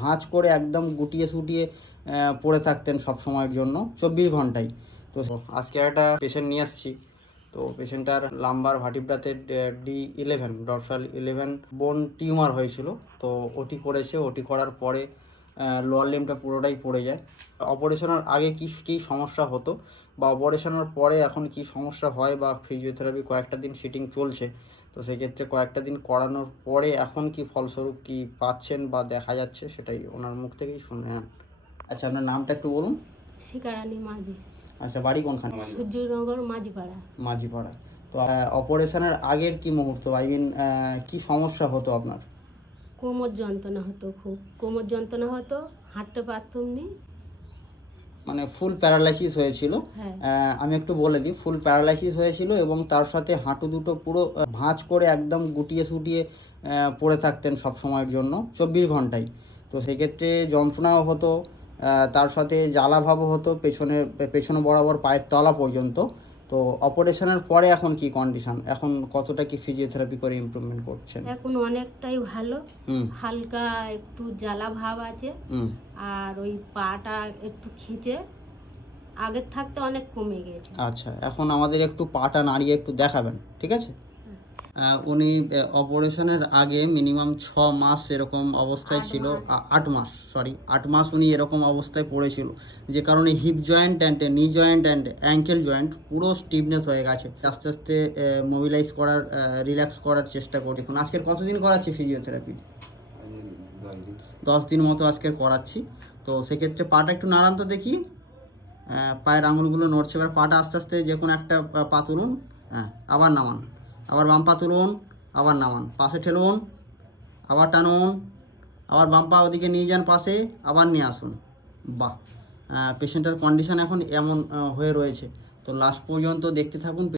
ভাঁজ করে একদম গুটিয়ে সুটিয়ে পড়ে থাকতেন সব সময়ের জন্য 24 ঘন্টাই। তো আজকে একটা পেশেন্ট নিয়ে আসছি। তো পেশেন্টটার লাম্বার ভার্টিব্রাতে D11 ডরসাল 11 বোন টিউমার হয়েছিল। তো ওটি করেছে, ওটি করার পরে লোয়ার লিম্বটা পুরোটাই পড়ে যায়। অপারেশনের আগে কি কী সমস্যা হতো বা অপারেশনের পরে এখন কি সমস্যা হয় বা ফিজিওথেরাপি কয়েকটা দিন সিটিং চলছে, তো সেক্ষেত্রে কয়েকটা দিন করানোর পরে এখন কি ফলস্বরূপ কি পাচ্ছেন বা দেখা যাচ্ছে সেটাই ওনার মুখ থেকেই শুনে নেন। আচ্ছা, আপনার নামটা একটু বলুন। শিকারানী মাঝি, আচ্ছা, বাড়ি কোনখানে? সূর্যনগর মাঝিপাড়া। মাঝিপাড়া। তো অপারেশনের আগের কি মুহূর্ত, আই মিন কি সমস্যা হতো আপনার? কোমর যন্ত্রণা হতো, খুব কোমর যন্ত্রণা হতো, হাঁটতে পারতাম নি। মানে ফুল প্যারালাইসিস হয়েছিল। হ্যাঁ, আমি একটু বলে দিই, ফুল প্যারালাইসিস হয়েছিল এবং তার সাথে হাঁটু দুটো পুরো ভাঁজ করে একদম গুটিয়ে সুটিয়ে পড়ে থাকতেন সব সময়ের জন্য 24 ঘন্টাই। তো সেক্ষেত্রে যন্ত্রণাও হতো, তার সাথে জ্বালাভাবও হতো পেছনে বরাবর পায়ের তলা পর্যন্ত। তো অপারেশনের পরে এখন কি কন্ডিশন, এখন কতটা কি ফিজিওথেরাপি করে ইমপ্রুভমেন্ট করছেন? এখন অনেকটাই ভালো। হুম হালকা একটু জ্বালা ভাব আছে, হুম আর ওই পাটা একটু খিঁচে আগের থাকতে অনেক কমে গেছে। আচ্ছা, এখন আমাদের একটু পাটা নাড়িয়ে একটু দেখাবেন, ঠিক আছে? উনি অপারেশনের আগে মিনিমাম 6 মাস এরকম অবস্থায় 8 ছিল। মাস। 8 মাস, সরি, 8 মাস উনি এরকম অবস্থায় পড়েছিল, যে কারণে hip joint and knee joint and ankle joint পুরো স্টিফনেস হয়ে গেছে। আস্তে আস্তে মোবিলাইজ করার, রিল্যাক্স করার চেষ্টা করি। দেখুন আজকের কতদিন করাচ্ছি ফিজিওথেরাপি? 10 দিন মতো আজকের করাচ্ছি। তো সেক্ষেত্রে পাটা একটু নাড়ান তো দেখি। পায়ের আঙুলগুলো নড়ছে। এবার পাটা আস্তে আস্তে যে কোনো একটা পা তুলুন, হ্যাঁ, আবার নামান, আবার বাম পা তুলুন, আবার নামান, পাশে ঠেলুন, আবার টানুন, আবার বাম পা ওদিকে নিয়ে যান পাশে, আবার নিয়ে আসুন। বাহ! পেশেন্টের কন্ডিশন এখন এমন হয়ে রয়েছে। তো লাস্ট পর্যন্ত দেখতে থাকুন।